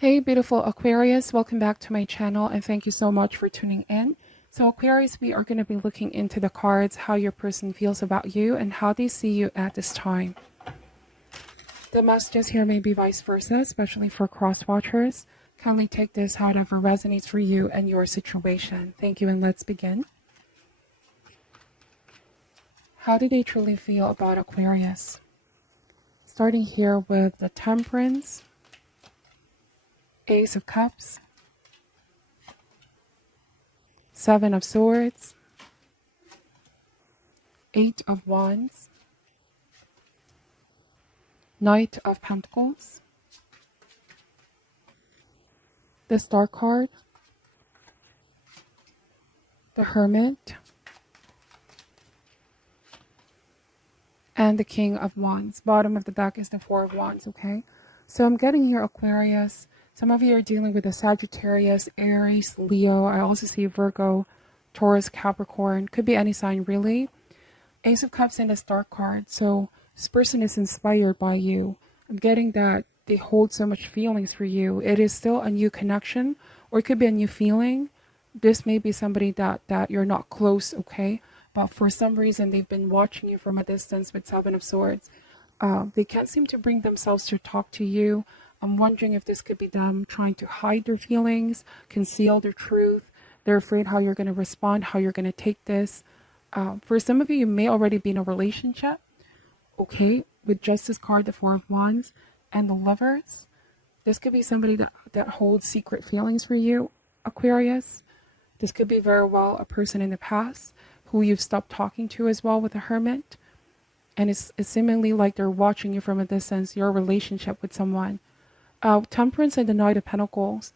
Hey beautiful Aquarius, welcome back to my channel and thank you so much for tuning in. So Aquarius, we are going to be looking into the cards, how your person feels about you and how they see you at this time. The messages here may be vice versa, especially for cross watchers. Kindly take this however resonates for you and your situation. Thank you, and let's begin. How do they truly feel about Aquarius? Starting here with the Temperance, Ace of Cups, Seven of Swords, Eight of Wands, Knight of Pentacles, the Star card, the Hermit, and the King of Wands. Bottom of the deck is the Four of Wands, okay? So I'm getting here Aquarius. Some of you are dealing with a Sagittarius, Aries, Leo. I also see Virgo, Taurus, Capricorn. Could be any sign really. Ace of Cups and the Star card. So this person is inspired by you. I'm getting that they hold so much feelings for you. It is still a new connection, or it could be a new feeling. This may be somebody that you're not close, okay? But for some reason, they've been watching you from a distance with Seven of Swords. They can't seem to bring themselves to talk to you. I'm wondering if this could be them trying to hide their feelings, conceal their truth. They're afraid how you're going to respond, how you're going to take this. For some of you, you may already be in a relationship, okay, with Justice card, the Four of Wands, and the Lovers. This could be somebody that holds secret feelings for you, Aquarius. This could be very well a person in the past who you've stopped talking to as well with the Hermit. And it's seemingly like they're watching you from a distance, your relationship with someone. Temperance and the Knight of Pentacles.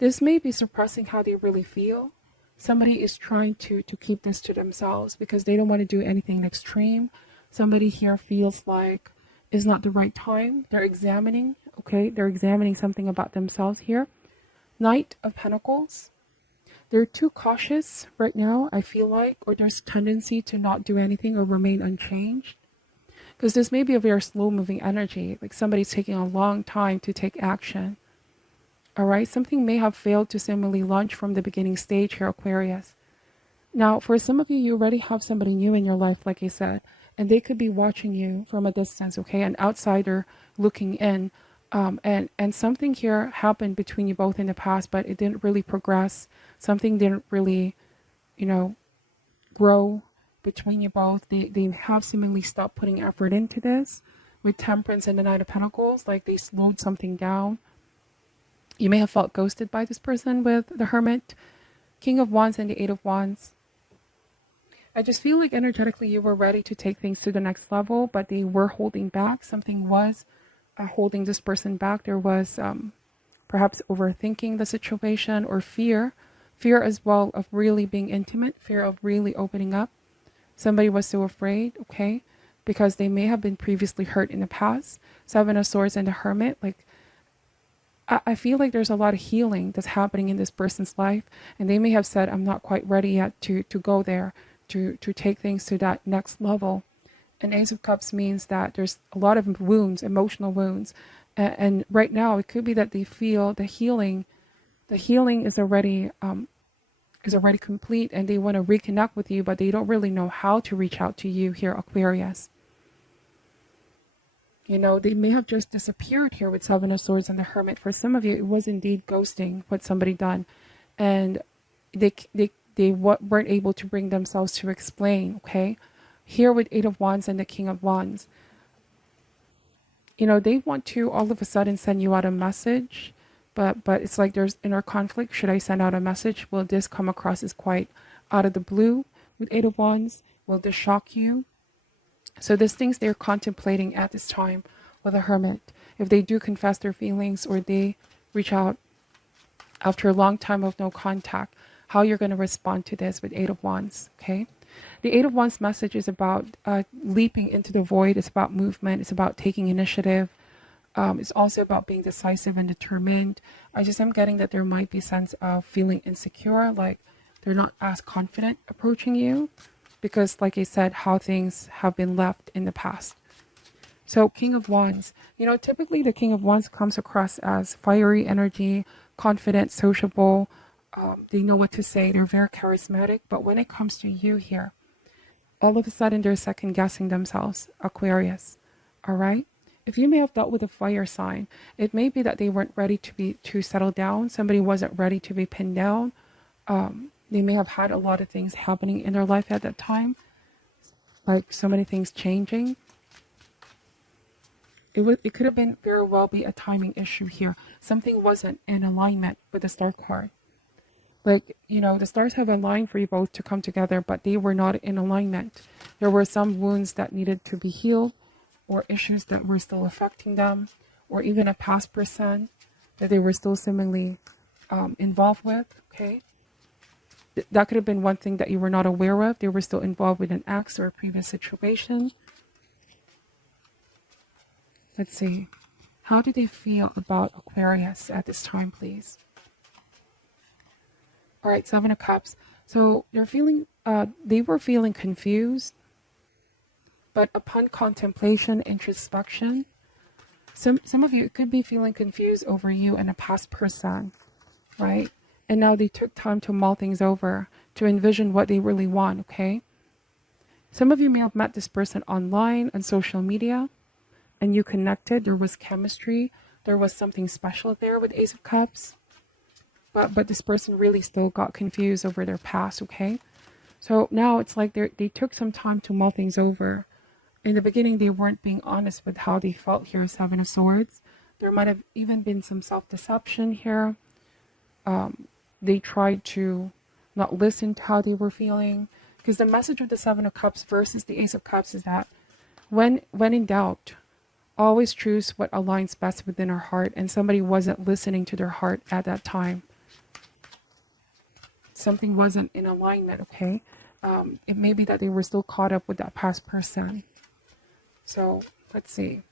This may be suppressing how they really feel. Somebody is trying to keep this to themselves because they don't want to do anything extreme. Somebody here feels like it's not the right time. They're examining, okay? They're examining something about themselves here. Knight of Pentacles. They're too cautious right now, I feel like, or there's tendency to not do anything or remain unchanged. Because this may be a very slow-moving energy, like somebody's taking a long time to take action. All right, something may have failed to seemingly launch from the beginning stage here, Aquarius. Now, for some of you, you already have somebody new in your life, like I said, and they could be watching you from a distance, okay, an outsider looking in. And something here happened between you both in the past, but it didn't really progress. Something didn't really, grow between you both. They have seemingly stopped putting effort into this. With Temperance and the Knight of Pentacles, like they slowed something down. You may have felt ghosted by this person with the Hermit, King of Wands and the Eight of Wands. I just feel like energetically you were ready to take things to the next level, but they were holding back. Something was holding this person back. There was perhaps overthinking the situation or fear as well of really being intimate, fear of really opening up. Somebody was so afraid, okay, because they may have been previously hurt in the past. Seven of Swords and the Hermit, like I feel like there's a lot of healing that's happening in this person's life, and they may have said, I'm not quite ready yet to go there, to take things to that next level. And Ace of Cups means that there's a lot of wounds, emotional wounds. And right now, it could be that they feel the healing is already complete, and they want to reconnect with you, but they don't really know how to reach out to you here, Aquarius. They may have just disappeared here with Seven of Swords and the Hermit. For some of you, it was indeed ghosting what somebody done. And they weren't able to bring themselves to explain, okay? Here with Eight of Wands and the King of Wands. They want to all of a sudden send you out a message, but it's like there's inner conflict. Should I send out a message? Will this come across as quite out of the blue with Eight of Wands? Will this shock you? So there's things they're contemplating at this time with a Hermit. If they do confess their feelings or they reach out after a long time of no contact, how you're going to respond to this with Eight of Wands, okay? The Eight of Wands message is about leaping into the void. It's about movement. It's about taking initiative. It's also about being decisive and determined. I'm getting that there might be a sense of feeling insecure, like they're not as confident approaching you because, like I said, how things have been left in the past. So King of Wands, typically the King of Wands comes across as fiery energy, confident, sociable. They know what to say. They're very charismatic. But when it comes to you here, all of a sudden they're second guessing themselves, Aquarius. All right. If you may have dealt with a fire sign, it may be that they weren't ready to settle down. Somebody wasn't ready to be pinned down. They may have had a lot of things happening in their life at that time, like so many things changing. It could have been very well be a timing issue here. Something wasn't in alignment with the star card. Like, the stars have aligned for you both to come together, but they were not in alignment. There were some wounds that needed to be healed, or issues that were still affecting them, or even a past person that they were still seemingly involved with, okay? That could have been one thing that you were not aware of. They were still involved with an ex or a previous situation. Let's see. How do they feel about Aquarius at this time, please? All right, Seven of Cups. So they were feeling confused, but upon contemplation, introspection, some of you could be feeling confused over you and a past person, right? And now they took time to mull things over, to envision what they really want, okay? Some of you may have met this person online, on social media, and you connected. There was chemistry. There was something special there with Ace of Cups. But this person really still got confused over their past, okay? So now it's like they took some time to mull things over. In the beginning, they weren't being honest with how they felt here, Seven of Swords. There might have even been some self-deception here. They tried to not listen to how they were feeling. Because the message of the Seven of Cups versus the Ace of Cups is that when in doubt, always choose what aligns best within our heart. And somebody wasn't listening to their heart at that time. Something wasn't in alignment, okay? It may be that they were still caught up with that past person. So, let's see.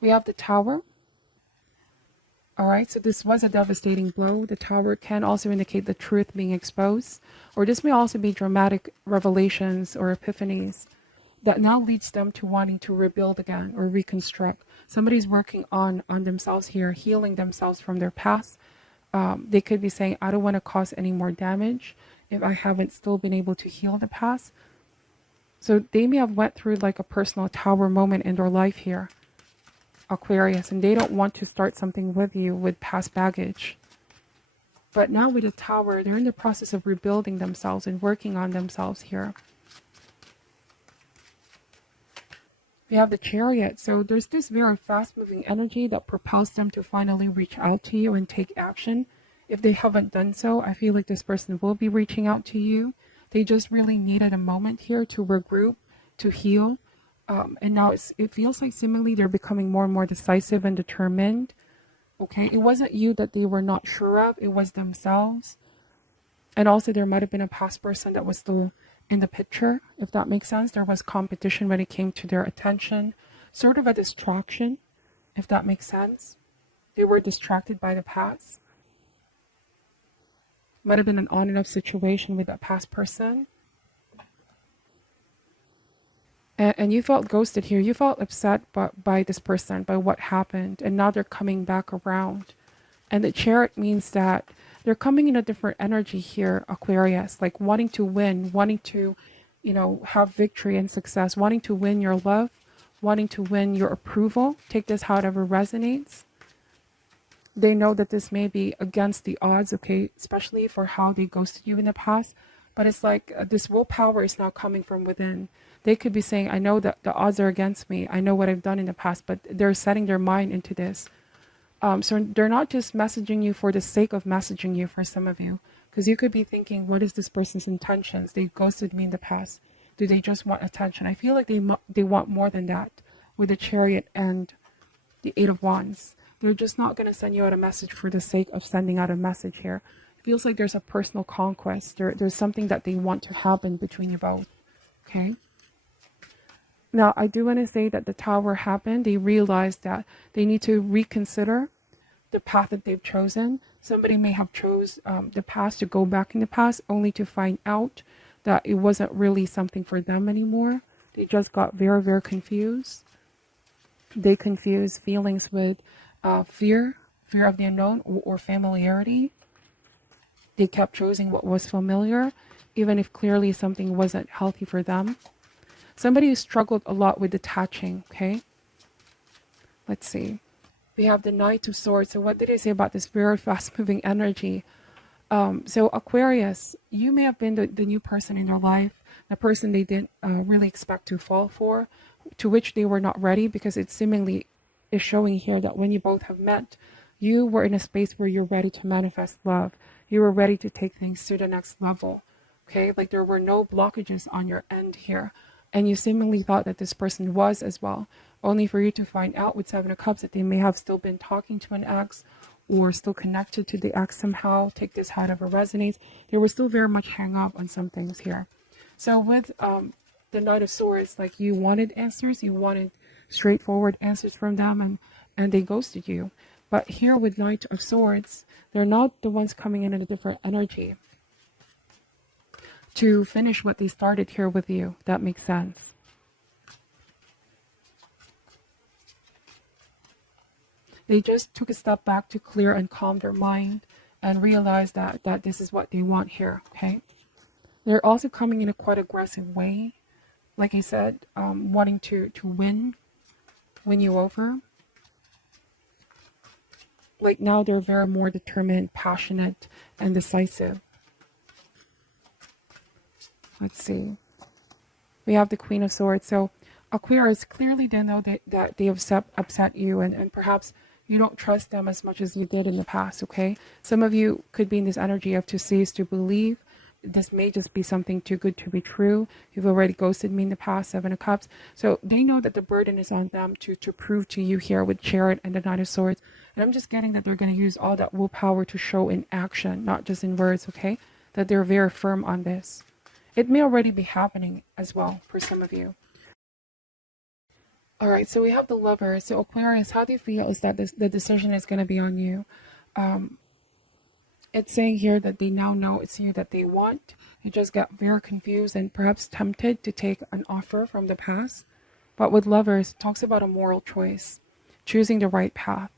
We have the Tower. All right, so this was a devastating blow. The Tower can also indicate the truth being exposed. Or this may also be dramatic revelations or epiphanies that now leads them to wanting to rebuild again or reconstruct. Somebody's working on themselves here, healing themselves from their past. They could be saying, I don't want to cause any more damage if I haven't still been able to heal the past. So they may have went through like a personal tower moment in their life here, Aquarius, and they don't want to start something with you with past baggage. But now with the Tower, they're in the process of rebuilding themselves and working on themselves here. We have the Chariot. So there's this very fast-moving energy that propels them to finally reach out to you and take action. If they haven't done so, I feel like this person will be reaching out to you. They just really needed a moment here to regroup, to heal. And now it feels like seemingly they're becoming more and more decisive and determined. Okay, it wasn't you that they were not sure of. It was themselves. And also there might have been a past person that was still in the picture, if that makes sense. There was competition when it came to their attention, sort of a distraction, if that makes sense. They were distracted by the past. Might have been an on and off situation with that past person. And you felt ghosted here. You felt upset by this person, by what happened. And now they're coming back around. And the Chariot means that they're coming in a different energy here, Aquarius. Like wanting to win, wanting to, have victory and success. Wanting to win your love. Wanting to win your approval. Take this however resonates. They know that this may be against the odds, okay? Especially for how they ghosted you in the past. But it's like this willpower is now coming from within. They could be saying, I know that the odds are against me. I know what I've done in the past, but they're setting their mind into this. So they're not just messaging you for the sake of messaging you for some of you. Because you could be thinking, what is this person's intentions? They ghosted me in the past. Do they just want attention? I feel like they want more than that with the Chariot and the Eight of Wands. They're just not going to send you out a message for the sake of sending out a message here. It feels like there's a personal conquest. There's something that they want to happen between you both. Okay? Now, I do want to say that the Tower happened. They realized that they need to reconsider the path that they've chosen. Somebody may have chose the past, to go back in the past, only to find out that it wasn't really something for them anymore. They just got very, very confused. They confuse feelings with fear of the unknown, or familiarity. They kept choosing what was familiar, even if clearly something wasn't healthy for them. Somebody who struggled a lot with detaching, okay? Let's see. We have the Knight of Swords. So what did I say about this very fast-moving energy? So Aquarius, you may have been the new person in their life, the person they didn't really expect to fall for, to which they were not ready, because it seemingly is showing here that when you both have met, you were in a space where you're ready to manifest love. You were ready to take things to the next level. Okay, like there were no blockages on your end here. And you seemingly thought that this person was as well, only for you to find out with Seven of Cups that they may have still been talking to an ex, or still connected to the ex somehow. Take this however resonates. They were still very much hung up on some things here. So with the Knight of Swords, like you wanted answers, you wanted straightforward answers from them, and they ghosted you. But here with Knight of Swords, they're not the ones coming in a different energy to finish what they started here with you. That makes sense. They just took a step back to clear and calm their mind and realize that this is what they want here, okay? They're also coming in a quite aggressive way. Like I said, wanting to win you over. Like now they're very more determined, passionate, and decisive. Let's see. We have the Queen of Swords. So Aquarius, clearly they know that they have upset you, and perhaps you don't trust them as much as you did in the past, okay? Some of you could be in this energy of to cease to believe. This may just be something too good to be true. You've already ghosted me in the past, Seven of Cups. So they know that the burden is on them to prove to you here with Chariot and the Knight of Swords. And I'm just getting that they're going to use all that willpower to show in action, not just in words, okay? That they're very firm on this. It may already be happening as well for some of you. All right, so we have the Lovers. So Aquarius, how do you feel is that the decision is going to be on you? It's saying here that they now know it's you that they want. You just got very confused and perhaps tempted to take an offer from the past. But with Lovers, it talks about a moral choice, choosing the right path.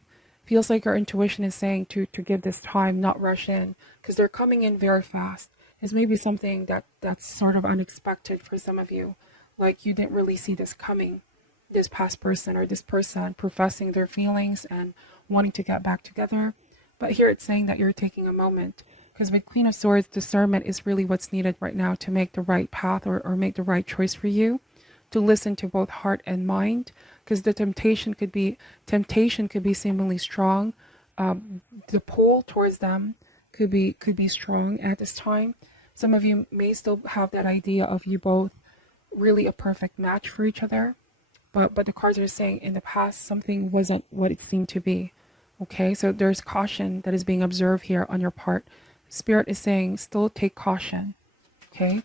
Feels like your intuition is saying to give this time, not rush in, because they're coming in very fast. It's maybe something that's sort of unexpected for some of you. Like you didn't really see this coming. This past person or this person professing their feelings and wanting to get back together. But here it's saying that you're taking a moment, because with Queen of Swords, discernment is really what's needed right now to make the right path or make the right choice for you, to listen to both heart and mind, because the temptation could be seemingly strong. The pull towards them could be strong at this time. Some of you may still have that idea of you both really a perfect match for each other. But the cards are saying in the past, something wasn't what it seemed to be. Okay, so there's caution that is being observed here on your part. Spirit is saying still take caution. Okay,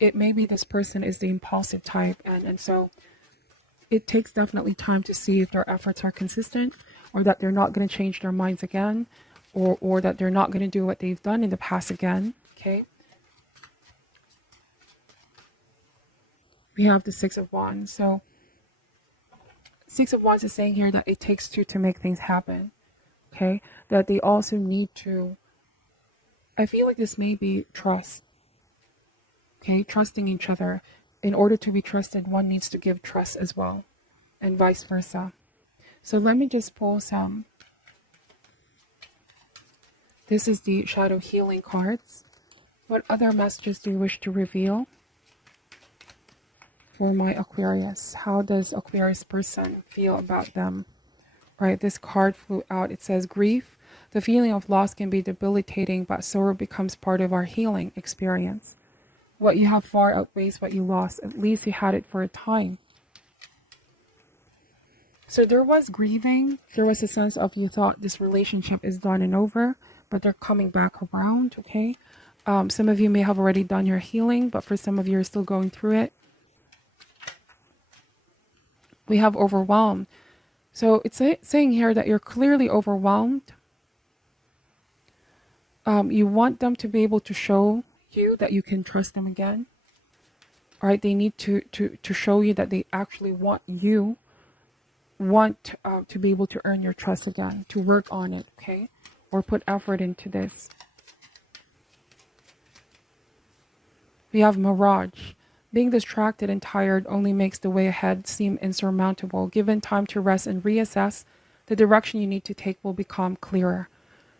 it may be this person is the impulsive type, and so it takes definitely time to see if their efforts are consistent, or that they're not going to change their minds again, or that they're not going to do what they've done in the past again. Okay, we have the Six of Wands. So Six of Wands is saying here that it takes two to make things happen. Okay, that they also need to, I feel like this may be trust. Okay, trusting each other. In order to be trusted, one needs to give trust as well, and vice versa. So let me just pull some. This is the Shadow Healing cards. What other messages do you wish to reveal for my Aquarius? How does Aquarius person feel about them? Right, this card flew out. It says grief. The feeling of loss can be debilitating, but sorrow becomes part of our healing experience. What you have far outweighs what you lost. At least you had it for a time. So there was grieving. There was a sense of you thought this relationship is done and over, but they're coming back around, okay? Some of you may have already done your healing, but for some of you are still going through it. We have overwhelmed. So it's saying here that you're clearly overwhelmed. You want them to be able to show you that you can trust them again. All right, they need to show you that they actually want you, to be able to earn your trust again, to work on it, okay? Or put effort into this. We have Mirage. Being distracted and tired only makes the way ahead seem insurmountable. Given time to rest and reassess, the direction you need to take will become clearer.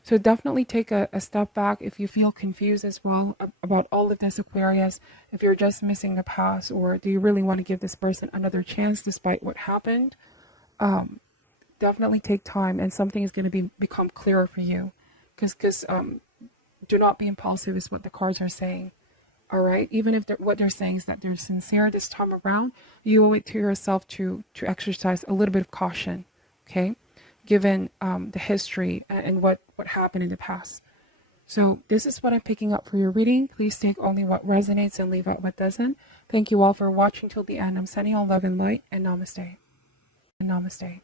So definitely take a step back if you feel confused as well about all of this, Aquarius. If you're just missing the past, or do you really want to give this person another chance despite what happened? Definitely take time, and something is going to become clearer for you. Because do not be impulsive is what the cards are saying. All right, even if what they're saying is that they're sincere this time around, you owe it to yourself to exercise a little bit of caution, okay? Given the history and what happened in the past. So this is what I'm picking up for your reading. Please take only what resonates and leave out what doesn't. Thank you all for watching till the end. I'm sending all love and light, and namaste. And namaste.